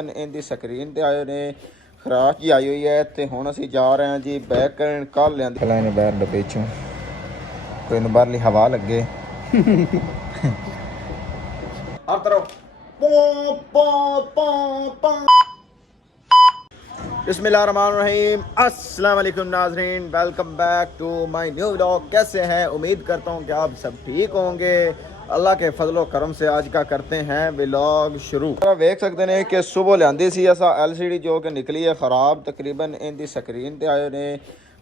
इनकी स्क्रीन ते आए ने खराश जी आई हुई है तो हुण असीं जा रहे हैं जी बैक करन कल लियांदी पहले ने बैर पिछों कोई न बाहरली हवा लगे हर तरफ पो पो पो पो। बिस्मिल्लाहिर्रहमानिर्रहीम, अस्सलाम वालेकुम नाज़रीन, welcome back to my new vlog. कैसे हैं? उम्मीद करता हूं कि आप सब ठीक होंगे। अल्लाह के फजलो करम से आज का करते हैं व्लॉग शुरू। देख सकते हैं कि सुबह लियांदी सी असा LCD जो कि निकली है ख़राब, तकरीबन इनकी स्क्रीन ते आए ने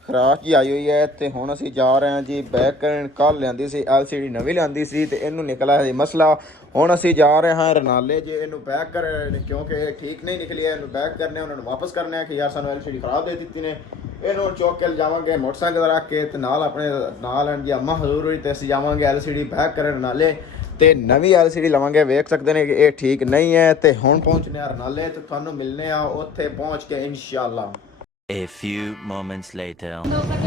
खराश जी आई हुई है तो हुण असीं जा रहे हैं जी बैक करन कल लियांदी सी LCD नवी लियांदी सी ते इनू निकला है मसला। हुण असीं जा रहे हैं रनाले जे इनू बैक कर क्योंकि ठीक नहीं निकली है, इनू बैक करने उन्होंने वापस करने कि यार सानू LCD खराब दे दी ने। इनू चौक के जावांगे मोटरसाइकिल रख के ते नाल अपने नाल जी अम्मा हजूर हुई ते असीं जावांगे LCD बैक करन रनाले ते नवी LCD लवांगे। वेख सकते हैं कि ये ठीक नहीं है तो हुण पहुंचने रनाले तो तुहानू मिलने आ उत्थे पहुंच के इंशाअल्लाह। A few moments later.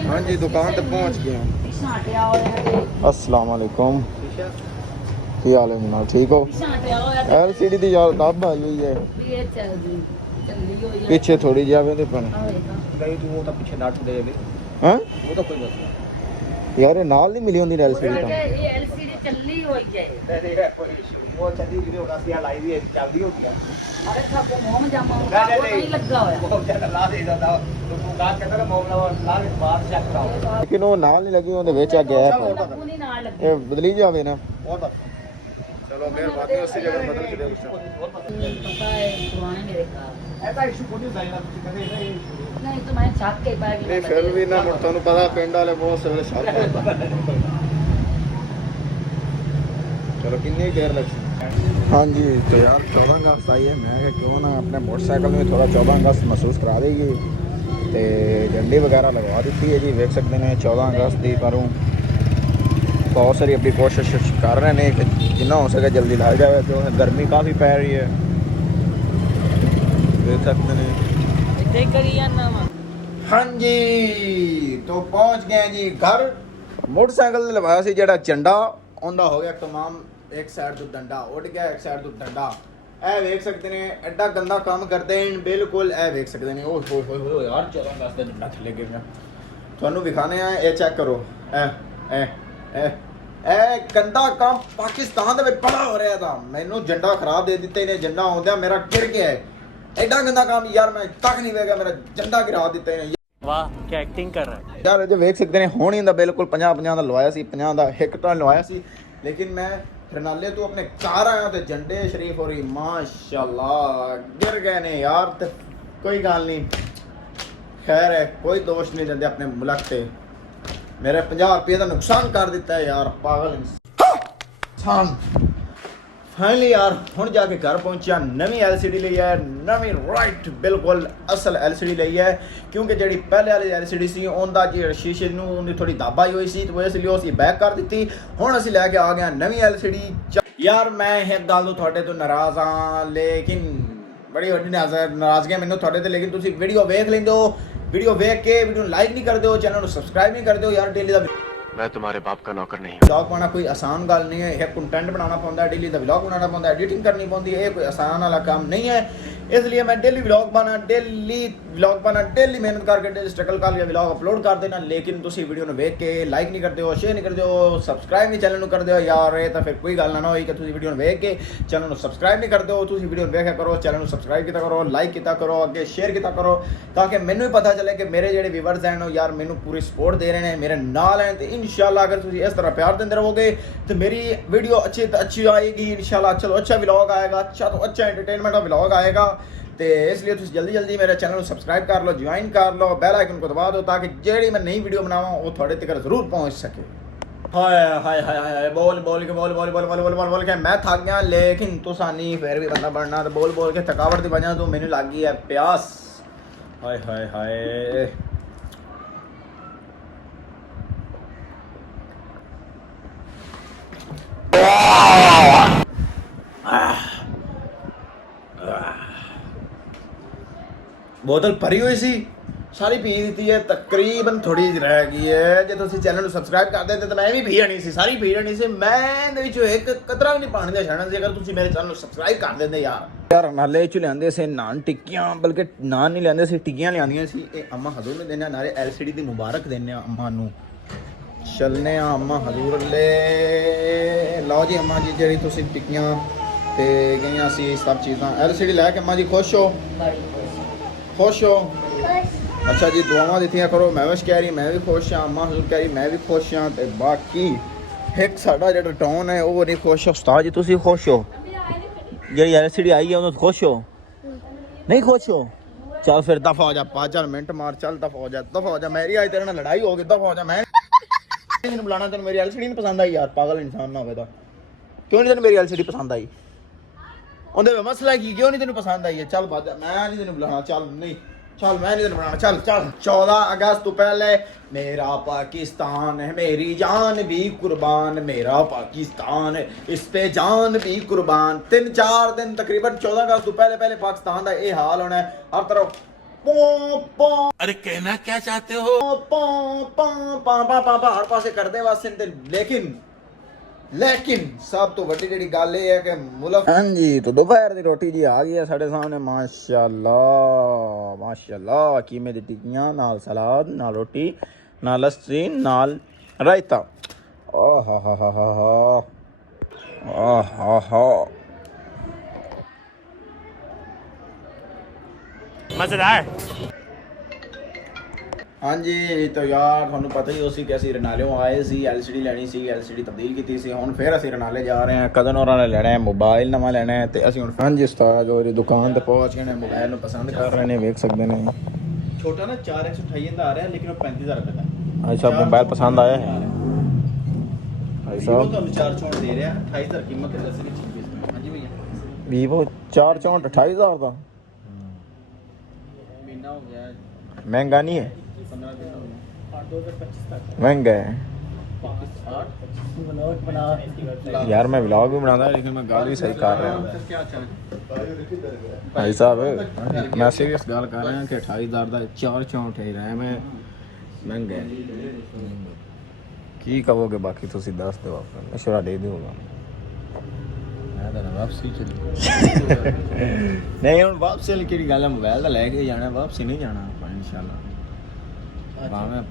हाँ जी दुकान तक पहुंच गए। अस्सलाम वालेकुम, की हाल है मुन्ना? ठीक हो? LCD दी यार तब आई हुई है पीछे थोड़ी जी आवे ते पण नहीं तू वो तो पीछे नाट दे दे। हां वो तो कोई बात नहीं यार नाल नहीं मिली होंदी LCD तो ये LCD चलनी होई है। नहीं है कोई इशू वो चली वीडियो का सिया लाइव ही जल्दी हो गया। अरे सब मुंह में जामा होगा वो नहीं लगा होया वो क्या ला दे दादा तो तू बात करता ना मामला ला के बात चेक कराओ लेकिन वो नाल नहीं लगी ਉਹਦੇ ਵਿੱਚ ਆ ਗੈਪ लगू नहीं ना लगे ਇਹ ਬਦਲੀ ਜਾਵੇ ਨਾ। और बात चलो मेहरबानी उससे जगह बदल के दे उससे पता है पुराने मेरे का ऐसा इशू कोई नहीं जाएगा कुछ कदे नहीं नहीं तो मैं छाप के बैग ਨਹੀਂ ਫਿਰ ਵੀ ਨਾ ਹੁਣ ਤੁਹਾਨੂੰ ਪਤਾ ਪਿੰਡ ਵਾਲੇ ਬਹੁਤ ਸਵੇਰੇ ਛੱਡ चलो कितनी देर लग हाँ जी तो यार 14 अगस्त आई है। मैं क्या क्यों ना अपने मोटरसाइकिल में थोड़ा 14 अगस्त महसूस करा देगी तो झंडी वगैरह लगवा दी है जी। देख सकते हैं 14 अगस्त की पर बहुत सारी अपनी कोशिश कर रहे हैं कि जितना हो सके जल्दी ला जाए। तो गर्मी काफ़ी पै रही है, देख सकते हैं। हाँ जी तो पहुँच गए जी घर। मोटरसाइकिल लवाया सी जेड़ा झंडा ਉਹਦਾ ਹੋ ਗਿਆ तमाम, एक साइड तो डंडा उड़ गया, एक साइड तो डंडा। ਇਹ ਵੇਖ ਸਕਦੇ ਨੇ ਐਡਾ ਗੰਦਾ ਕੰਮ ਕਰਦੇ ਹਨ ਬਿਲਕੁਲ। ਇਹ ਵੇਖ ਸਕਦੇ ਨੇ ਓਏ ਹੋਏ ਹੋਏ ਹੋਏ ਯਾਰ 14 ਅਗਸਤ ਦਾ ਡੰਡਾ ਥੱਲੇ ਗਿਰ ਗਿਆ। ਤੁਹਾਨੂੰ ਵਿਖਾਣੇ ਆ, ਇਹ ਚੈੱਕ ਕਰੋ। ਇਹ ਗੰਦਾ ਕੰਮ ਪਾਕਿਸਤਾਨ ਦੇ ਵਿੱਚ ਬੜਾ ਹੋ ਰਿਹਾ ਤਾਂ ਮੈਨੂੰ ਝੰਡਾ ਖਰਾਬ ਦੇ ਦਿੱਤੇ ਨੇ। ਝੰਡਾ ਆਉਂਦਿਆ ਮੇਰਾ ਗਿਰ ਗਿਆ ਹੈ। ਐਡਾ ਗੰਦਾ ਕੰਮ ਯਾਰ ਮੈਂ ਤੱਕ ਨਹੀਂ ਵੇਖਿਆ, ਮੇਰਾ ਝੰਡਾ ਗਿਰਾ ਦਿੱਤੇ ਨੇ। वाह क्या एक्टिंग कर रहा है यार जो वेख सकते हैं हुण ही बिल्कुल 50 ਦਾ ਲਵਾਇਆ ਸੀ, 50 ਦਾ ਇੱਕ ਟਨ ਲਵਾਇਆ ਸੀ। लेकिन मैं रनाले तो अपने कार आया तो झंडे शरीफ हो रही माशाल्लाह गिर गए ने यार। तो कोई गल नहीं, खैर है, कोई दोष नहीं देंगे अपने मुल्क से। मेरे 50 रुपये का नुकसान कर दिता है यार, पागल इंसान। फाइनली यार हुण जाके घर पहुंचा, नवी LCD ली है, नवी राइट बिल्कुल असल LCD ली है। क्योंकि जी पहले वाली LCD सी उनका जी शीशे नूं थोड़ी दाब आई हुई सी तो इसलिए उसी बैक कर दी। हुण असीं लैके आ गए नवी LCD। यार मैं एक गल तो तुहाडे तो नाराज़ हाँ, लेकिन बड़ी वड्डी नाराज़गी मैनूं तुहाडे ते। लेकिन तुसीं वीडियो वेख लैंदे हो, वीडियो वेख के वीडियो लाइक नहीं करते हो, चैनल नूं सबसक्राइब नहीं करते हो। यार डेली दा मैं तुम्हारे बाप का नौकर नहीं। व्लॉग बनाना कोई आसान गल नहीं है। एक कंटेंट बनाना पौंदा है, डेली का व्लॉग बनाना पौंदा है, एडिटिंग करनी पौंदी है। ये कोई आसान वाला काम नहीं है। इसलिए मैं डेली व्लॉग बना डेली मेहनत करके डेली स्ट्रगल करके व्लॉग अपलोड कर देना। लेकिन तुसी वीडियो में देख के लाइक नहीं करते हो, शेयर नहीं करते हो, सबसक्राइब नहीं चैनल करते हो। यार ये तो फिर कोई गल ना होई कि तुसी वीडियो में देख के चैनल सबसक्राइब नहीं करते हो। तुसी वीडियो देखा करो, चैनल सबसक्राइब किया करो, लाइक किया करो, अगे शेयर किया करो, ताकि मैनू भी पता चले कि मेरे जेडे व्यूअर्स हैं यार मैनू पूरी सपोर्ट दे रहे हैं, मेरे नाल हैं। तो इंशाल्लाह अगर तुसी इस तरह प्यार देते रहोगे तो मेरी वीडियो अच्छी तो अच्छी आएगी इंशाल्लाह। चलो अच्छा व्लॉग आएगा, अच्छा तो अच्छा एंटरटेनमेंट का व्लॉग आएगा। तो इसलिए तुम जल्दी जल्दी मेरे चैनल को सबसक्राइब कर लो, ज्वाइन कर लो, बेल आइकन को दबा दो ताकि जेड़ी मैं नई वीडियो बनावा वो थोड़े तक जरूर पहुंच सके। हाय हाय हाय हाय बोल बोल के बोल बोल बोल बोल बोल बोल बोल के मैं थक गया। लेकिन तुसा नहीं फिर भी बंदा बनना तो बोल बोल के थकावट की वजह तो मैंने लग गई है प्यास। हाय हाय हाय बोतल भरी हुई सी सारी पी दी है, तकरीबन थोड़ी रह गई है। जो तुम चैनल को सबसक्राइब कर देते तो मैं भी पी जानी सी, सारी पी जानी सी। मैं एक कतरा भी नहीं पाने दे छड़ना सी अगर तुम मेरे चैनल को सबसक्राइब कर देंगे यार। यार नाले च लियांदे से नान टिक्कियां बल्कि नान नहीं लियांदे से टिक्कियां लियांदियां सी ਇਹ अम्मा हजूर ने देने नारे LCD ਦੀ ਮੁਬਾਰਕ ਦੇਣੇ ਆ अम्मा ਨੂੰ ਚੱਲਨੇ ਆ अम्मा हजूर ले ਲਓ ਜੀ अम्मा जी ਜਿਹੜੀ ਤੁਸੀਂ ਟਿੱਕੀਆਂ ਤੇ ਗਈਆਂ ਸੀ ਸਭ ਚੀਜ਼ਾਂ LCD ਲੈ ਕੇ अम्मा जी खुश हो बड़ी खुश। खुश हो अच्छा जी दुआवां दित्तियां करो महविश कह रही मैं भी खुश हाँ अम्मा हजूर कह रही मैं भी खुश हाँ ते बाकी एक साडा जेड़ा टोन है वो नहीं खुश उस्ताद जी तुसी खुश हो जेड़ी LCD आई है उन्हें खुश हो नहीं खुश हो चल फिर दफा हो जा 5 मिनट मार चल दफा हो जा मेरी आज तेरे नाल लड़ाई हो गई दफा हो जा मैं नहीं बुलाना तेन मेरी LCD नहीं पसंद आई यार पागल इंसान ना होवे ता क्यों नहीं तेन मेरी LCD पसंद आई ਉਹਦੇ ਵਿੱਚ ਮਸਲਾ ਕੀ ਕਿਉਂ ਨਹੀਂ ਤੈਨੂੰ ਪਸੰਦ ਆਈ ਹੈ ਚੱਲ ਬਾਦ ਮੈਂ ਨਹੀਂ ਤੈਨੂੰ ਬੁਲਾਣਾ ਚੱਲ ਨਹੀਂ चल मैं नहीं बनाना चल 14 अगस्त तो पहले मेरा पाकिस्तान है मेरी जान भी कुर्बान मेरा पाकिस्तान है इस पे जान भी कुर्बान 3-4 दिन तकरीबन 14 अगस्त तो पहले पाकिस्तान का ये हाल होना है हर तरफ अरे कहना क्या चाहते हो हर पासे करते वास्ते लेकिन सब तो बड़ी जेडी गल ये है कि मुल्क हां जी तो दोपहर दी रोटी जी आ गई है साडे सामने माशाल्लाह कीमे दी टिक्कियां नाल सलाद नाल रोटी नाल लस्सी नाल रायता ओह हा मजेदार। हाँ जी तो यार थानू पता ही उसी कैसी रनालियों आए सी LCD लेनी सी LCD तब्दील की सी हुण फिर असीं रनाले जा रहे हैं कदन होरां ने लेना है मोबाइल नवा लेना है ते असीं हुण हाँ जी उस्ताद और दुकान ते पहुंच गए ने मोबाइल नू पसंद कर रहे ने वेख सकदे ने छोटा ना 428 दा आ रहा है लेकिन वो 35000 रुपए दा भाई साहब मोबाइल पसंद आया है भाई साहब तो 464 दे रहा है 28000 कीमत है दस की चीज इसमें हां जी भैया Vivo 464 28000 दा महीना हो गया महंगा नहीं है महंगा है यार मैं व्लॉग भी बनाता लेकिन मैं गाल भी सही कर रहा हूँ भाई साहब मैं सीरियस गाल कर रहा हूँ कि 28000 का 464 है रहा है मैं महंगा है की कहोगे बाकी तुसी दस दो मशवरा दे दूंगा वापसी नहीं हूँ वापसी की गल है मोबाइल का लैके जाना वापसी नहीं जाना इंशाल्लाह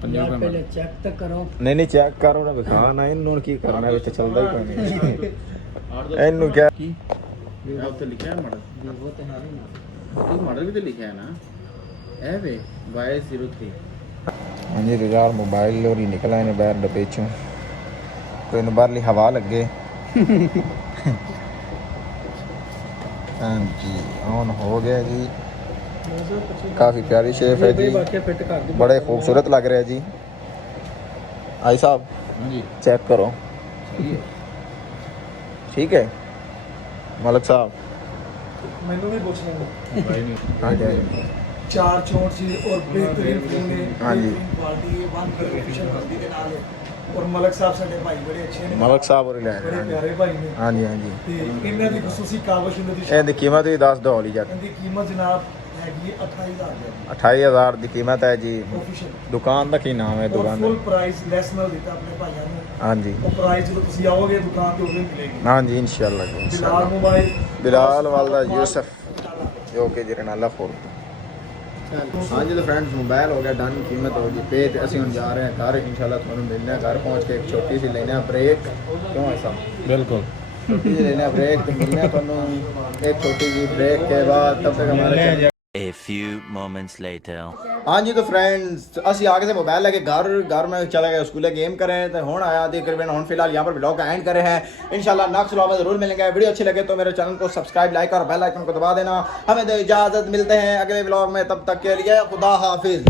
पहले चेक तो करो नहीं चेक करो ना दिखा ना इन्हों की करना है चलता ही कोई नहीं इन्हों क्या तो लिखा है मॉडल वो तो है नहीं मॉडल भी तो लिखा है ना ए वे Y03 हां जी यार मोबाइल लोरी निकला है बाहर डब्बे चों कोई न बाहरली हवा लगे हां जी ऑन हो गया जी काफ़ी प्यारी शेप है जी बड़े खूबसूरत लग रहे हैं जी आई साहब चेक करो ठीक है मलिक साहब मैंने भी पूछना हाँ जी 464 जी और बेहतरीन फोन है हाँ जी क्वालिटी है वन ऑफिशियल कंपनी के नाल है और मलिक साहब साडे भाई बड़े अच्छे ने मलिक साहब और ले बड़े प्यारे भाई ने हाँ जी ते इन्हां दी खसूसी कावश इन्हां दी इनकी कीमत भी 10 दो वाली जाती इनकी कीमत जनाब हैगी 28000 28000 की कीमत है जी ऑफिशियल दुकान का की नाम है दुकान फुल प्राइस लेस में देता अपने भाइयों ਨੂੰ हाँ जी ਉਹ ਪ੍ਰਾइस ਜਦੋਂ ਤੁਸੀਂ ਆਓਗੇ ਦੁਕਾਨ ਤੇ ਉਦੋਂ ਮਿਲੇਗੀ हाँ जी इंशाल्लाह जी ਬਿਲਾਲ ਮੋਬਾਈਲ बिलाल वाला यूसुफ जो कि जरनाला फोर हाँ जी तो फ्रेंड्स मोबाइल हो गया डन कीमत होगी पे तो असं हम जा रहे हैं घर इंशाल्लाह थोड़ा मिलने हैं घर पहुँच के एक छोटी सी लेने ब्रेक क्यों ऐसा बिल्कुल छोटी सी लेने ब्रेक तो मिलने हैं थोड़ा एक छोटी सी ब्रेक के बाद तब तक हमारे A few moments later. हाँ जी तो फ्रेंड्स असी आगे से मोबाइल लेके घर में चले गए स्कूल गेम करें तो हूँ आया तकरीबन हूँ फिलहाल यहाँ पर व्लॉग का एंड करे हैं इंशाल्लाह नेक्स्ट व्लॉग में जरूर मिलेंगे वीडियो अच्छी लगे तो मेरे चैनल को सब्सक्राइब लाइक और बेल आइकन को दबा देना हमें तो इजाज़त मिलते हैं अगले व्लॉग में तब तक के लिए खुदा हाफिज।